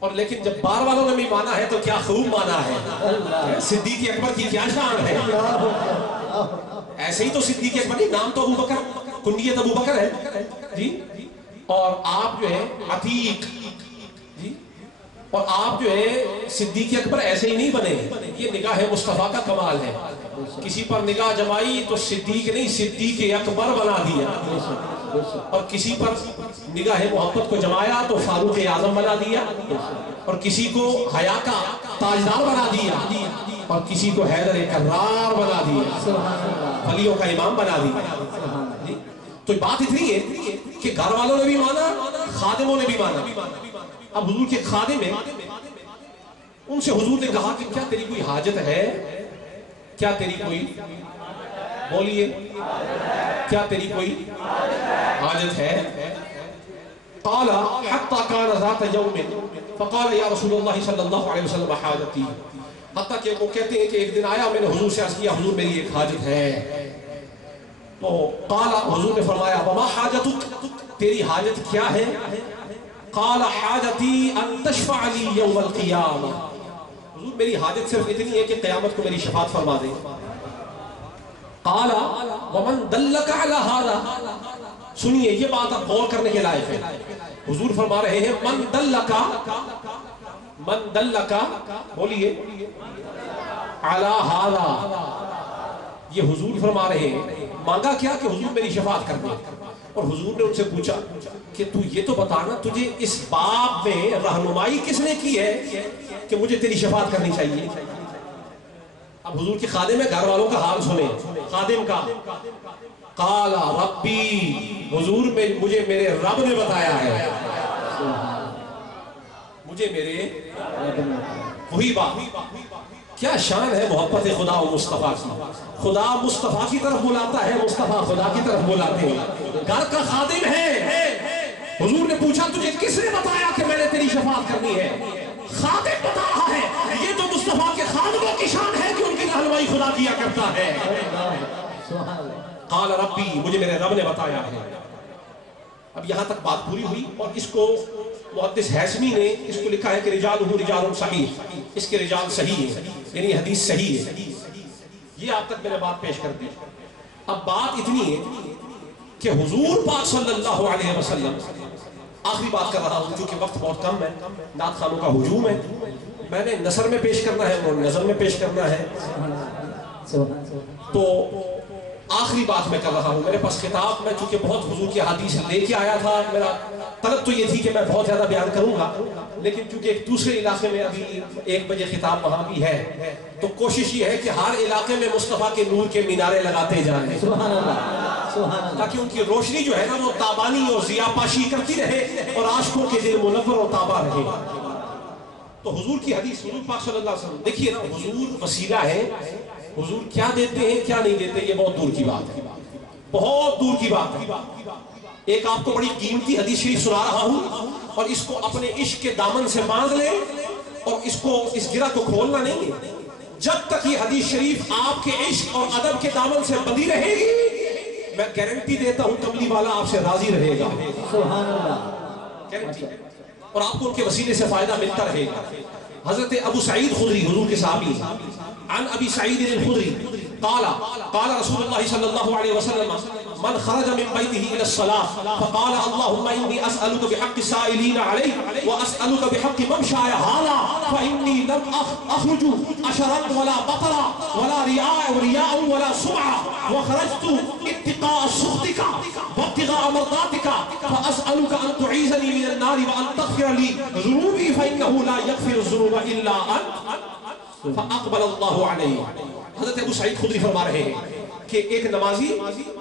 اور لیکن جب بار والوں نے بھی مانا ہے تو کیا خوب مانا ہے. صدیق اکبر کی کیا شان ہے. ایسے ہی تو صدیق اکبر نہیں، نام تو ابو بکر، کنیت ابو بکر ہے جی. اور آپ جو ہے عتیق جی، اور آپ جو ہے صدیق اکبر ایسے ہی نہیں بنے. یہ نگاہ مصطفیٰ کا کمال ہے. کسی پر نگاہ جمائی تو صدیق نہیں صدیق اکبر بنا دیا، اور کسی پر نگاہ محبت کو جمایا تو فاروق اعظم بنا دیا، اور کسی کو حیا کا تاجدار بنا دیا، اور کسی کو حیدر کرار بنا دیا، ولیوں کا امام بنا دیا. تو بات اتنی ہے کہ گھر والوں نے بھی مانا، خادموں نے بھی مانا. اب حضور کے خادم ہیں، ان سے حضور نے کہا کہ کیا تیری کوئی حاجت ہے؟ کیا تیری کوئی، بولیے، کیا تیری کوئی حاجت ہے؟ قال حتى كان ذات يوم فقال يا رسول الله صلی اللہ علیہ وسلم حاجتی. حتیٰ کہ وہ کہتے ہیں کہ ایک دن آیا، میں نے حضور سے عرض کیا حضور میری ایک حاجت ہے. تو قال حضور نے فرمایا وما حاجتک، تیری حاجت کیا ہے؟ قال حاجتی ان تشفع لی یوم القیامہ. حضور میری حاجت صرف اتنی ہے کہ قیامت کو میری شفاعت فرما دے. قال ومن دلک علی ھذا، سنیے یہ بات اب غور کرنے کے لائق ہے. حضور فرما رہے ہیں من دلکا، من دلکا، بولیے، علی ھذا. یہ حضور فرما رہے ہیں، مانگا کیا کہ حضور میری شفاعت کر دے. اور حضور نے ان سے پوچھا کہ تو یہ تو بتانا تجھے اس باب میں رہنمائی کس نے کی ہے کہ مجھے تیری شفاعت کرنی چاہیے. اب حضور کے خادم ہے، گھر والوں کا حال سنیں خادم کا. قال ربی، حضور مجھے میرے رب نے بتایا ہے، مجھے میرے وہی بات. کیا شان ہے محبت خدا و مصطفیٰ کی. خدا مصطفیٰ کی طرف بلاتا ہے، مصطفیٰ خدا کی طرف بلاتے ہیں. گھر کا خادم ہے. حضور نے پوچھا تجھے کس نے بتایا کہ میں نے تیری شفاعت کرنی ہے؟ خادم بتا رہا ہے. یہ تو مصطفیٰ کے خادموں کی شان ہے کہ ان کی رہنمائی خدا کیا کرتا ہے. قال ربی، مجھے میرے رب نے بتایا ہے. اب یہاں تک بات پوری ہوئی، اور اس کو محدث حیثمی نے اس کو لکھا ہے کہ رجالہ رجال صحیح، اس کے رجال صحیح ہے، یعنی حدیث صحیح ہے. یہ آپ تک میں نے بات پیش کر دی. اب بات اتنی ہے کہ حضور پاک صلی اللہ علیہ وسلم، آخری بات کر رہا ہوں کیونکہ وقت بہت کم ہے، نعت خانوں کا ہجوم ہے. میں نے نثر میں پیش کرنا ہے اور نظر میں پیش کرنا ہے، تو آخری بات میں کر رہا ہوں. میرے پاس خطاب میں چونکہ بہت حضور کی حدیث لے کے آیا تھا، میرا طلب تو یہ تھی کہ میں بہت زیادہ بیان کروں گا، لیکن چونکہ ایک دوسرے علاقے میں ابھی 1 بجے خطاب وہاں بھی ہے، تو کوشش یہ ہے کہ ہر علاقے میں مصطفیٰ کے نور کے مینارے لگاتے جائیں، سبحان اللہ، تاکہ ان کی روشنی جو ہے نا وہ تابانی اور ضیاء پاشی کرتی رہے اور عاشقوں کے دل منور اور تابہ رہے. تو حضور کی حدیث، حضور پاک صلی اللہ علیہ وسلم، دیکھیے نا حضور وسیلہ ہے. حضور کیا دیتے ہیں کیا نہیں دیتے یہ بہت دور کی بات ہے، بہت دور کی بات ہے. ایک آپ کو بڑی قیمتی حدیث شریف سنا رہا ہوں، اور اس کو اپنے عشق کے دامن سے باندھ لیں، اور اس گرہ کو کھولنا نہیں ہے. جب تک یہ حدیث شریف آپ کے عشق اور ادب کے دامن سے بندھی رہے گی، میں گارنٹی دیتا ہوں کملی والا آپ سے راضی رہے گا. سبحان اللہ، گارنٹی. اور آپ کو ان کے وسیلے سے فائدہ ملتا رہے گا. حضرت ابو سعید خدری، حضور کے صحابی، عن ابی سعید الخدری قال قال رسول اللہ صلی اللہ علیہ وسلم من خرج من بيته الى الصلاه فقال اللهم اني اسالك بحق السائلين عليك واسالك بحق ممشاي هذا فاني لم اخرج اشرا ولا بطرا ولا رياء ولا سمعه وخرجت اتقاء سخطك وابتغاء مرضاتك فاسالك ان تعيذني من النار وان تغفر لي ذنوبي فانه لا يغفر الذنوب الا انت فاقبل الله عليه. حضرت ابو سعید خدری فرما رہے ہیں کہ ایک نمازی،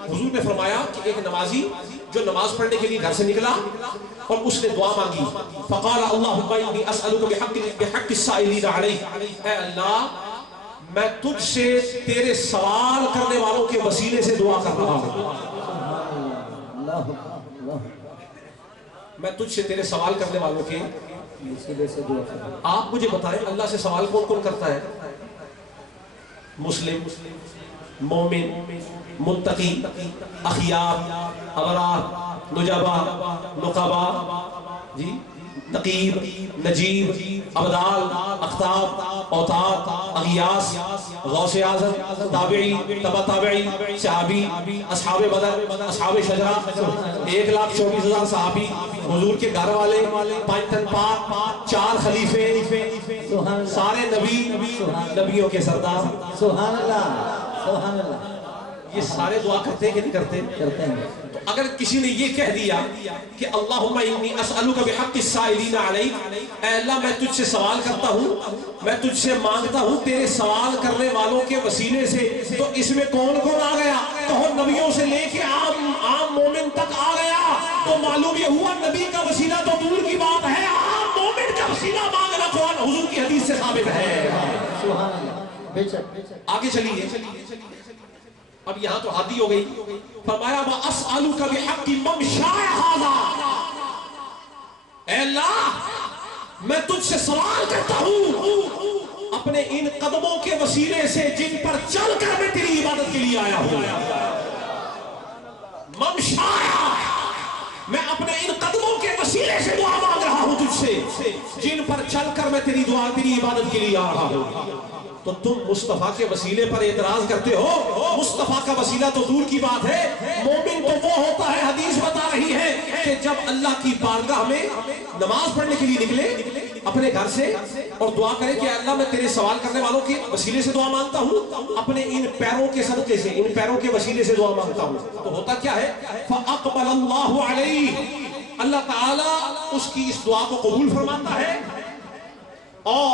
حضور نے فرمایا کہ ایک نمازی جو نماز پڑھنے کے لیے گھر سے نکلا اور اس نے دعا مانگی، فقال اللہم انی اسألک بحق السائلین علیک، اے اللہ میں تجھ سے تیرے سوال کرنے والوں کے وسیلے سے دعا کر رہا ہوں. میں تجھ سے تیرے سوال کرنے والوں کے وسیلے سے دعا کر رہا ہوں. آپ مجھے بتائیں اللہ سے سوال کون کون کرتا ہے؟ مسلم، مومن، متقی، اخیار، ابرار، نجبا، نقبا، جی نقیب، نجیب، ابدال، اقطاب، اوتاد، اغیاس، غوث اعظم، تابعی، تبع تابعی، صحابی، اصحاب بدر، اصحاب شجرہ، 1,24,000 صحابی، حضور کے گھر والے، 5 تن پاک، 4 خلیفے، سارے نبی، نبیوں کے سردار. سبحان اللہ سبحان اللہ. یہ سارے دعا کرتے ہیں کہ نہیں کرتے؟ کرتے ہیں. تو اگر کسی نے یہ کہہ دیا کہ اللہم انی اسألک بحق السائلین علیک، اے اللہ میں تجھ سے سوال کرتا ہوں، میں تجھ سے مانگتا ہوں تیرے سوال کرنے والوں کے وسیلے سے، تو اس میں کون کون آ گیا؟ کہو نبیوں سے لے کے عام مومن تک آ گیا. تو معلوم یہ ہوا نبی کا وسیلہ تو دور کی بات ہے، عام مومن کا وسیلہ مانگنا قرآن حضور کی حدیث سے ثابت ہے. سبحان اللہ. بے شک. آگے چلیے. اب یہاں تو حادی ہو گئی. فرمایا وَأَسْأَلُكَ بِحَقِّ مَمْشَاءِ هَذَا، اے اللہ میں تجھ سے سوال کرتا ہوں اپنے ان قدموں کے وسیلے سے جن پر چل کر میں تیری عبادت کے لیے آیا ہوں. ممشاء، میں اپنے ان قدموں کے وسیلے سے دعا مانگ رہا ہوں تجھ سے جن پر چل کر میں تیری دعا تیری عبادت کے لیے آ رہا ہوں. تو تم مصطفیٰ کے وسیلے پر اعتراض کرتے ہو. مصطفیٰ کا وسیلہ تو دور کی بات ہے، مومن تو وہ ہوتا ہے، حدیث بتا رہی ہے کہ جب اللہ کی بارگاہ میں نماز پڑھنے کے لیے نکلے اپنے گھر سے اور دعا کرے کہ اللہ میں تیرے سوال کرنے والوں کے وسیلے سے دعا مانگتا ہوں، اپنے ان پیروں کے صدقے سے، ان پیروں کے وسیلے سے دعا مانگتا ہوں. تو ہوتا کیا ہے؟ فَأَقْبَلَ اللَّهُ عَلَيْهِ، اللہ تعالیٰ اس کی اس دعا کو قبول فرماتا ہے. اور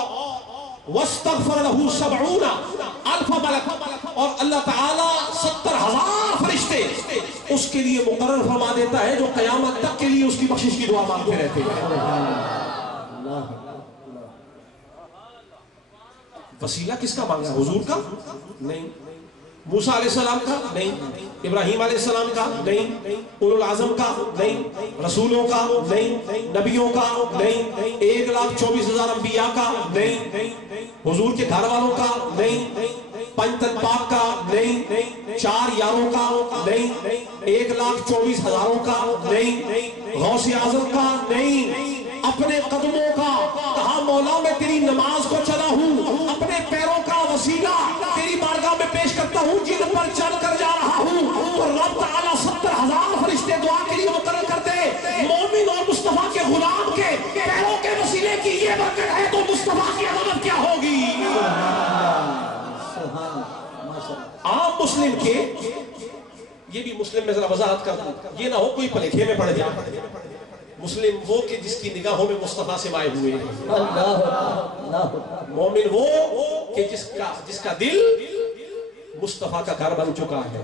وَاسْتَغْفَرَ لَهُ 70,000 مَلَكٍ، اور اللہ تعالیٰ 70,000 فرشتے اس کے لیے مقرر فرما دیتا ہے جو قیامت تک کے لیے اس کی بخشش کی دعا مانگتے رہتے ہیں. وسیلہ کس کا مانگا؟ حضور کا نہیں، موسیٰ علیہ السلام کا نہیں، ابراہیم علیہ السلام کا نہیں، اولو العظم کا نہیں، رسولوں کا نہیں، نبیوں کا نہیں، 1,24,000 انبیاء کا نہیں، حضور کے گھر والوں کا نہیں، 5 تن پاک کا نہیں، 4 یاروں کا نہیں، 1,24,000 کا نہیں، غوث اعظم کا نہیں، اپنے قدموں کا. کہا مولا میں تیری نماز کو چلا ہوں، اپنے پیروں کا وسیلہ تیری بارگاہ میں پیش کرتا ہوں جن پر چل کر جا رہا ہوں. تو رب تعالیٰ 70,000 فرشتے دعا کے لیے مقرر کر دے. مومن اور مصطفیٰ کے غلام کے پیروں کے وسیلے کی یہ برکت ہے تو مصطفیٰ کی عظمت کیا ہوگی؟ عام مسلم کے، یہ بھی مسلم میں ذرا وضاحت کر دوں، یہ نہ ہو کوئی پلیکھے میں پڑ جائے. مسلم وہ کہ جس کی نگاہوں میں مصطفیٰ سے مائے ہوئے ہیں. مومن وہ کہ جس کا دل مصطفیٰ کا گھر بن چکا ہے.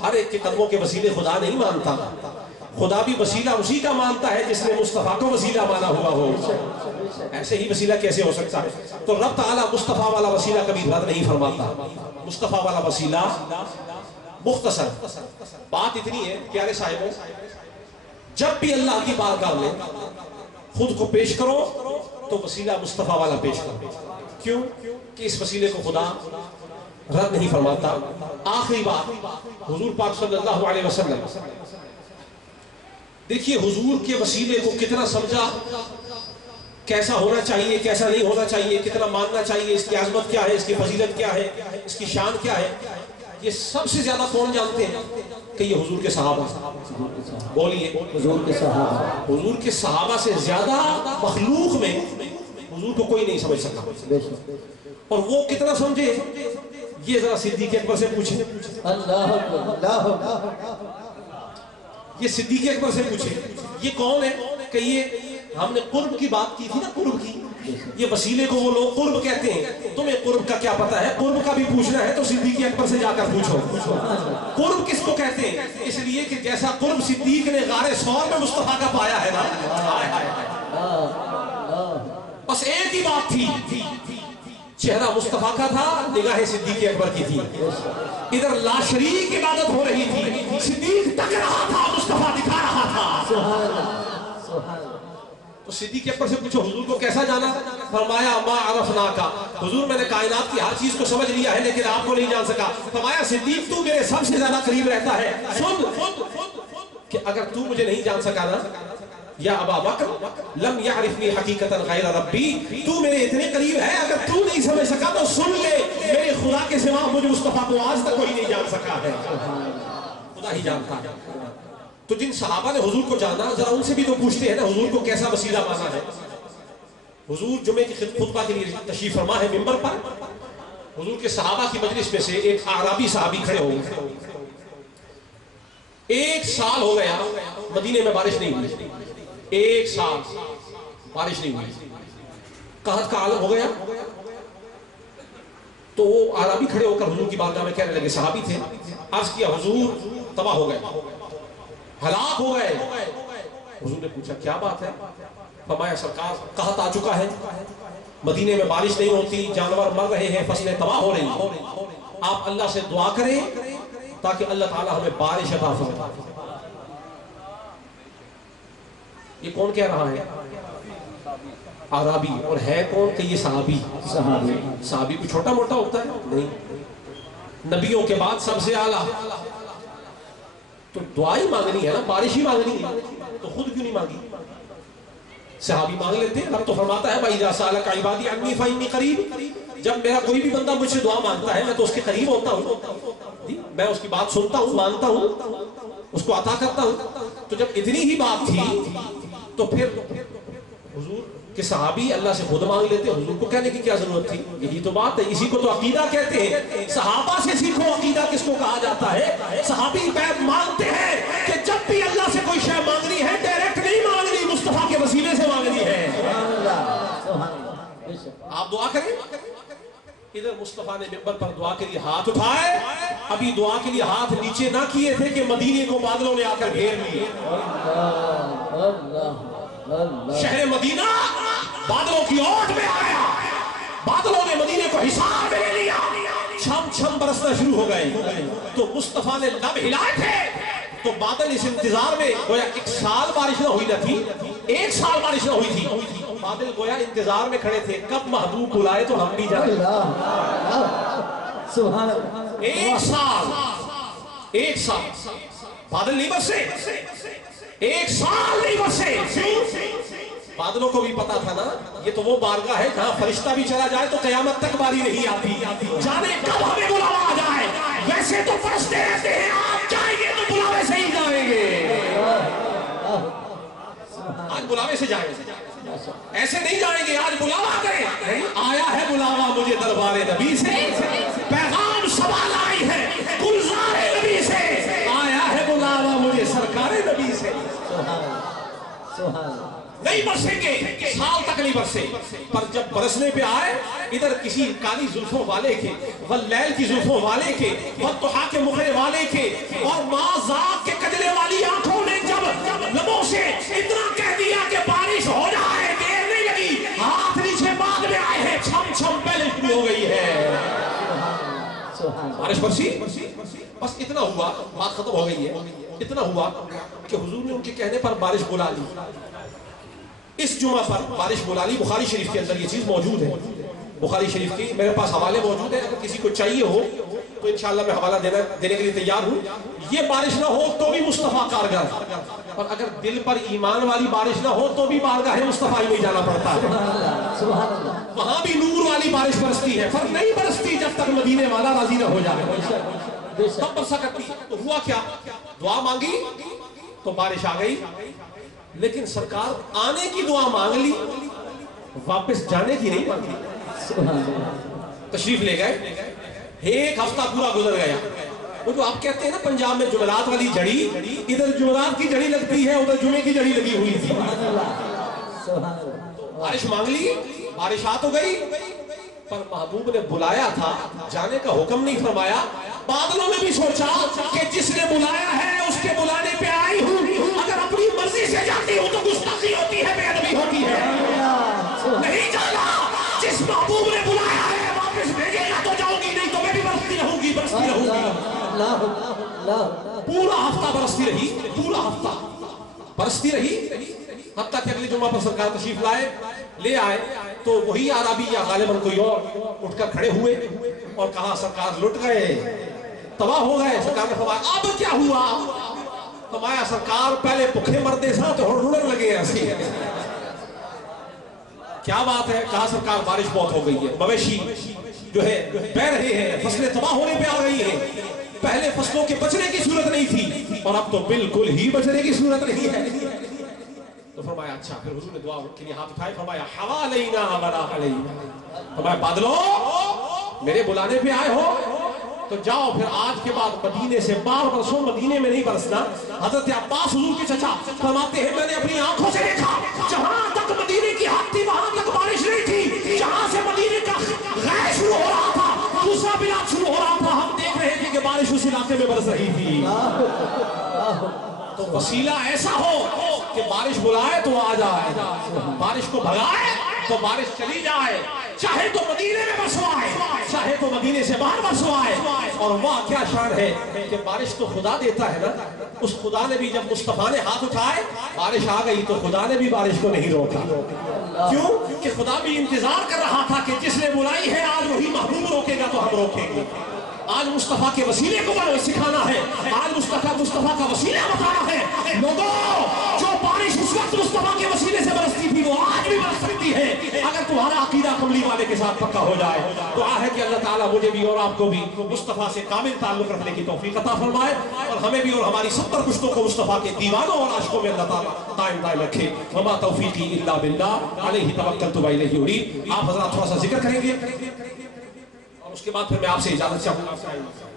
ہر ایک کے قدموں کے وسیلے خدا نہیں مانتا، خدا بھی وسیلہ اسی کا مانتا ہے جس نے مصطفیٰ کو وسیلہ مانا ہوا ہو. ایسے ہی وسیلہ کیسے ہو سکتا ہے؟ تو رب تعالیٰ مصطفیٰ والا وسیلہ کبھی رد نہیں فرماتا. مصطفیٰ والا وسیلہ مختصر بات اتنی ہے پیارے صاحبوں، جب بھی اللہ کی بارگاہ میں خود کو پیش کرو تو وسیلہ مصطفیٰ والا پیش کرو. کیوں کہ اس وسیلے کو خدا رد نہیں فرماتا. آخری بات، حضور پاک صلی اللہ علیہ وسلم، دیکھیے حضور کے وسیلے کو کتنا سمجھا، کیسا ہونا چاہیے، کیسا نہیں ہونا چاہیے، کتنا ماننا چاہیے، اس کی عظمت کیا ہے، اس کی فضیلت کیا ہے، اس کی شان کیا ہے. یہ سب سے زیادہ کون جانتے ہیں کہ یہ حضور کے صحابہ. بولیے حضور کے صحابہ. حضور کے صحابہ سے زیادہ مخلوق میں حضور کو کوئی نہیں سمجھ سکا. اور وہ کتنا سمجھے یہ ذرا صدیق اکبر سے پوچھیں. یہ صدیق اکبر سے پوچھیں یہ کون ہے کہ یہ ہم نے قرب کی بات کی تھی نا، قرب کی، یہ وسیلے کو وہ لوگ قرب کہتے ہیں. تمہیں قرب کا کیا پتا ہے؟ قرب کا بھی پوچھنا ہے تو صدیق اکبر سے جا کر پوچھو. قرب کس کو کہتے ہیں؟ اس لیے کہ جیسا قرب صدیق نے غار ثور میں مصطفیٰ کا پایا ہے نا. بس ایک ہی بات تھی، چہرہ مصطفیٰ کا تھا، نگاہ صدیق اکبر کی تھی. ادھر لا شریک عبادت ہو رہی تھی، صدیق تک رہا تھا، مصطفیٰ دکھا رہا تھا. تو صدیق اکبر سے پوچھو حضور کو کیسا جانا؟ فرمایا ما عرفناکا، حضور میں نے کائنات کی ہر چیز کو سمجھ لیا ہے لیکن آپ کو نہیں جان سکا. فرمایا صدیق تو میرے سب سے زیادہ قریب رہتا ہے، سن کہ اگر تو مجھے نہیں جان سکا نا یا ابا بکر لم یعرفنی حقیقتا غیر ربی، تو میرے اتنے قریب ہے، اگر تو نہیں سمجھ سکا تو سن لے، میرے خدا کے سوا مجھے مصطفیٰ کو آج تک کوئی نہیں جان سکا ہے، خدا ہی جانتا ہے۔ تو جن صحابہ نے حضور کو جانا، ذرا ان سے بھی تو پوچھتے ہیں نا حضور کو کیسا وسیلہ مانا ہے۔ حضور جمعے کی خطبہ کے لیے تشریف فرما ہے منبر پر، حضور کے صحابہ کی مجلس میں سے ایک اعرابی صحابی کھڑے ہو گئے۔ 1 سال ہو گیا مدینے میں بارش نہیں ہوئی، 1 سال بارش نہیں ہوئی، قحط کا عالم ہو گیا۔ تو اعرابی کھڑے ہو کر حضور کی بارگاہ میں کہنے لگے، صحابی تھے، عرض کیا حضور تباہ ہو گئے، ہلاک ہو گئے۔ حضور نے پوچھا کیا بات ہے؟ فرمایا سرکار قحط آ چکا ہے، مدینے میں بارش نہیں ہوتی، جانور مر رہے ہیں، فصلیں تباہ ہو رہی ہیں، آپ اللہ سے دعا کریں تاکہ اللہ تعالیٰ ہمیں بارش عطا فرمائے۔ یہ کون کہہ رہا ہے؟ اعرابی، اور ہے کون کہ یہ صحابی۔ صحابی کوئی چھوٹا موٹا ہوتا ہے؟ نہیں، نبیوں کے بعد سب سے اعلیٰ۔ تو دعا ہی مانگنی ہے نا، بارش ہی مانگنی ہے، تو خود کیوں نہیں مانگی؟ صحابی مانگ لیتے ہیں۔ رب تو فرماتا ہے بھائی جَا سَأَلَكَ عِبَادِي عَنِّي فَإِنِّي قَرِيبٌ، جب میرا کوئی بھی بندہ مجھ سے دعا مانگتا ہے میں تو اس کے قریب ہوتا ہوں، میں اس کی بات سنتا ہوں، مانتا ہوں، اس کو عطا کرتا ہوں۔ تو جب اتنی ہی بات تھی تو پھر حضور کہ صحابی اللہ سے خود مانگ لیتے، حضور کو کہنے کی کیا ضرورت تھی؟ یہی تو بات ہے، اسی کو تو عقیدہ کہتے ہیں۔ صحابہ سے سیکھو عقیدہ کس کو کہا جاتا ہے۔ صحابی بیعت مانگتے ہیں کہ جب بھی اللہ سے کوئی شے مانگنی ہے ڈائریکٹ نہیں مانگنی، مصطفیٰ کے وسیلے سے مانگنی ہے۔ آپ دعا کریں۔ ادھر مصطفیٰ نے منبر پر دعا کے لیے ہاتھ اٹھائے، ابھی دعا کے لیے ہاتھ نیچے نہ کیے تھے کہ مدینے کو بادلوں نے آ کر گھیر لیے۔ شہر مدینہ بادلوں کی اوٹ میں آیا، بادلوں نے مدینے کو حصار میں لے لیا، چھم چھم برسنا شروع ہو گئے۔ تو مصطفیٰ نے لب ہلائے تھے تو بادل اس انتظار میں گویا 1 سال بارش نہ ہوئی نہ تھی، 1 سال بارش نہ ہوئی تھی، بادل گویا انتظار میں کھڑے تھے کب محبوب بلائے تو ہم بھی جائیں۔ 1 سال 1 سال بادل نہیں برسے، 1 سال نہیں برسے۔ بادلوں کو بھی پتا تھا نا یہ تو وہ بارگاہ ہے جہاں فرشتہ بھی چلا جائے تو قیامت تک باری نہیں آتی، جانے کب ہمیں بلاوا آ جائے۔ ویسے تو فرشتے رہتے ہیں، آپ جائیں گے تو بلاوے سے ہی جائیں گے، آج بلاوے سے جائیں گے، ایسے نہیں جائیں گے آج بلاوا کریں۔ آیا ہے بلاوا مجھے دربار نبی سے، پیغام سوال آئی ہے گلزار نبی سے، آیا ہے بلاوا مجھے سرکار نبی سے۔ نہیں برسیں گے، سال تک نہیں برسے، پر جب برسنے پہ آئے ادھر کسی کالی زلفوں والے کے، واللیل کی زلفوں والے کے، والضحیٰ کے مخرے والے کے، اور مازاق کے کجلے والی آنکھوں نے جب لبوں سے اتنا کہہ دیا کہ بارش ہو جائے، دیر نہیں لگی، ہاتھ نیچے بعد میں آئے ہیں، چھم چھم پہلے شروع ہو گئی ہے، بارش برسی، بس اتنا ہوا، بات ختم ہو گئی ہے، اتنا ہوا کہ حضور نے ان کے کہنے پر بارش بلا لی۔ اس جمعہ پر بارش بلا لی، بخاری شریف کے اندر یہ چیز موجود ہے، بخاری شریف کی میرے پاس حوالے موجود ہیں، اگر کسی کو چاہیے ہو تو انشاءاللہ میں حوالہ دینے کے لیے تیار ہوں۔ یہ بارش نہ ہو تو بھی مصطفیٰ کارگر، اور اگر دل پر ایمان والی بارش نہ ہو تو بھی بارگاہ مصطفیٰ میں جانا پڑتا ہے، وہاں بھی نور والی بارش برستی ہے، پر نہیں برستی جب تک مدینے والا راضی نہ ہو جائے، تب برسا کرتی۔ تو ہوا کیا، دعا مانگی تو بارش آ گئی، لیکن سرکار آنے کی دعا مانگ لی، واپس جانے کی نہیں مانگی۔ تشریف لے گئے، 1 ہفتہ پورا گزر گیا۔ وہ جو آپ کہتے ہیں نا پنجاب میں جمعرات والی جڑی، ادھر جمعرات کی جڑی لگتی ہے، ادھر جمعے کی جڑی لگی ہوئی تھی۔ بارش مانگ لی، بارش آ تو گئی، پر محبوب نے بلایا تھا، جانے کا حکم نہیں فرمایا۔ بادلوں نے بھی سوچا کہ جس نے بلایا ہے اس کے بلانے پہ آئی ہوں، اگر اپنی مرضی سے جاتی ہوں تو گستاخی ہوتی ہے، بے ادبی ہوتی ہے، نہیں جانا۔ جس محبوب نے بلایا ہے واپس بھیجے گا تو جاؤں گی، نہیں تو میں بھی برستی رہوں گی، برستی رہوں گی۔ پورا ہفتہ برستی رہی، پورا ہفتہ برستی رہی، حتیٰ کہ اگلے جمعہ پر سرکار تشریف لے آئے تو وہی عربی یا غالباً کوئی اور اٹھ کر کھڑے ہوئے اور کہا سرکار لٹ گئے، تباہ ہو گئے۔ سرکار نے فرمایا اب کیا ہوا؟ فرمایا سرکار پہلے بھوکے مردے سا تو رڑن لگے ایسے. کیا بات ہے؟ کہا سرکار بارش بہت ہو گئی ہے، مویشی جو ہے بہ رہے ہیں، فصلیں تباہ ہونے پہ آ رہی ہیں. پہلے فصلوں کے بچنے کی صورت نہیں تھی اور اب تو بالکل ہی بچنے کی صورت نہیں ہے. تو فرمایا اچھا. پھر حضور نے دعا کے لیے ہاتھ اٹھائے، فرمایا حوالینا ولا علینا. فرمایا بادلو میرے بلانے پہ آئے ہو تو جاؤ پھر آج کے بعد مدینے سے باہر برسو، مدینے میں نہیں برسنا. حضرت عباس حضور کے چچا فرماتے ہیں میں نے اپنی آنکھوں سے دیکھا جہاں تک مدینے کی حد تھی وہاں تک بارش نہیں تھی. جہاں سے مدینے کا غیر شروع ہو رہا تھا دوسرا بلاد شروع ہو رہا تھا، ہم دیکھ رہے تھے کہ بارش اس علاقے میں برس رہی تھی. تو وسیلہ ایسا ہو کہ بارش بلائے تو آ جائے، بارش کو بھگائے تو بارش چلی جائے. چاہے تو مدینے میں برسوائے چاہے تو مدینے سے باہر برسوائے. اور واہ کیا شان ہے کہ بارش تو خدا دیتا ہے نا. اس خدا نے بھی جب مصطفیٰ نے ہاتھ اٹھائے بارش آ گئی تو خدا نے بھی بارش کو نہیں روکا. کیوں کہ خدا بھی انتظار کر رہا تھا کہ جس نے بلائی ہے آج وہی محبوب روکے گا تو ہم روکیں گے. آج مصطفیٰ کے وسیلے کو سکھانا ہے، آج مصطفیٰ کا وسیلہ بتانا ہے. لوگوں جو بارش اس وقت مصطفیٰ کے وسیلے سے برستی تھی وہ آج بھی برس سکتی ہے اگر تمہارا عقیدہ کملی والے کے ساتھ پکا ہو جائے. دعا ہے کہ اللہ تعالیٰ مجھے بھی اور آپ کو بھی مصطفیٰ سے کامل تعلق رکھنے کی توفیق عطا فرمائے اور ہمیں بھی اور ہماری 70 پشتوں کو مصطفیٰ کے دیوانوں اور عاشقوں میں اللہ تعالیٰ دائم رکھے. وما توفیقی الا باللہ علیہ توکلت و الیہ انیب. آپ حضرات تھوڑا سا ذکر کریں گے اور اس کے بعد پھر میں آپ سے اجازت چاہوں گا.